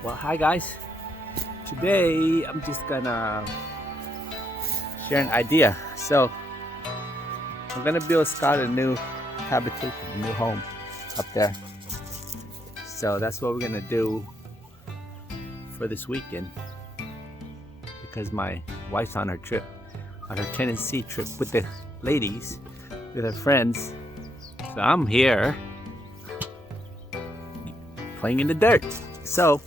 Well, hi guys. Today I'm just gonna share an idea. So I'm gonna build Scott a new habitation, a new home up there. So that's what we're gonna do for this weekend because my wife's on her trip, on her Tennessee trip with the ladies, with her friends. So I'm here playing in the dirt. So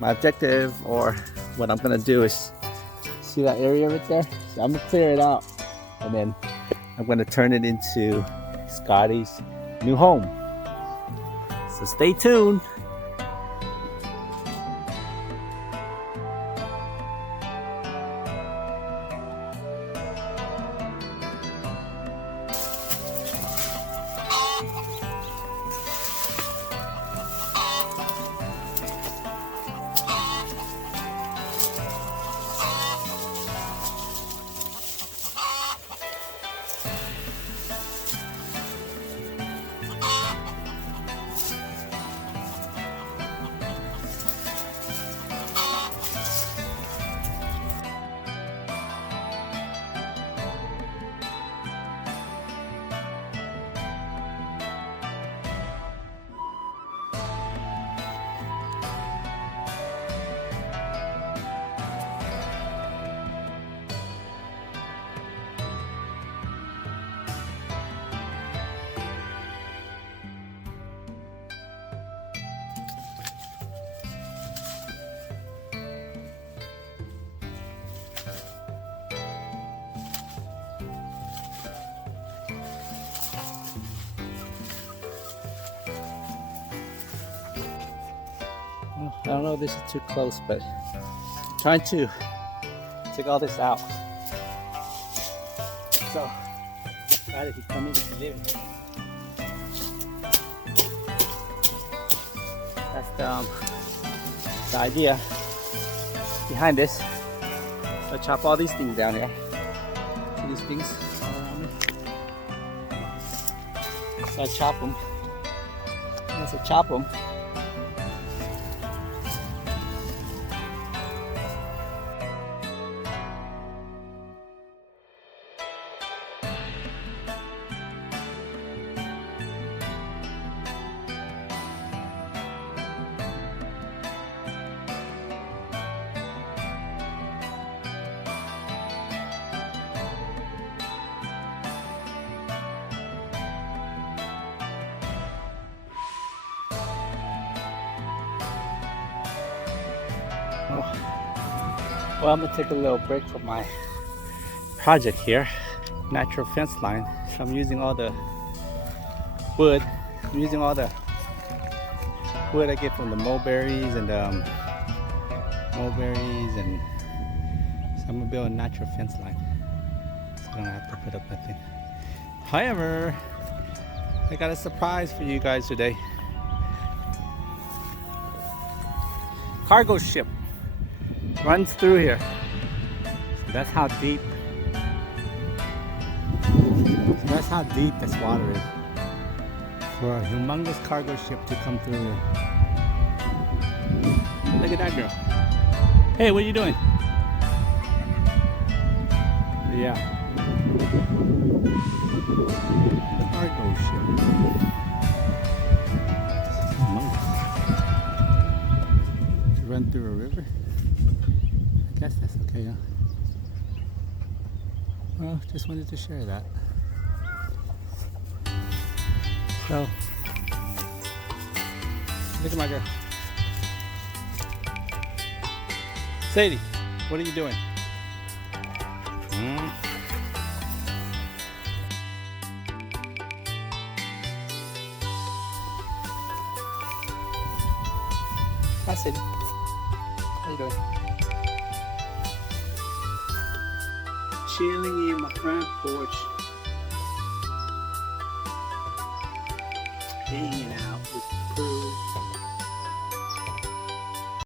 my objective, or what I'm gonna do, is see that area right there? So I'm gonna clear it out and then I'm gonna turn it into Scotty's new home. So stay tuned. I don't know if this is too close, but I'm trying to take all this out. So, glad if you come in, you can live. That's the idea behind this. So I chop all these things down here. See these things all around me? So I chop them. Once I chop them, well, I'm gonna take a little break from my project here, natural fence line. So I'm using all the wood. I'm using all the wood I get from the mulberries and so I'm gonna build a natural fence line. So I don't have to put up that thing. However, I got a surprise for you guys today. Cargo ship runs through here. So that's how deep. This water is. For a humongous cargo ship to come through here. Look at that girl. Hey, what are you doing? Yeah. The cargo ship. Humongous. To run through a river? I guess that's okay, huh? Well, just wanted to share that. So, look at my girl. Sadie, what are you doing? Hi, Sadie. How you doing? Chilling in my front porch. Hanging out with the crew.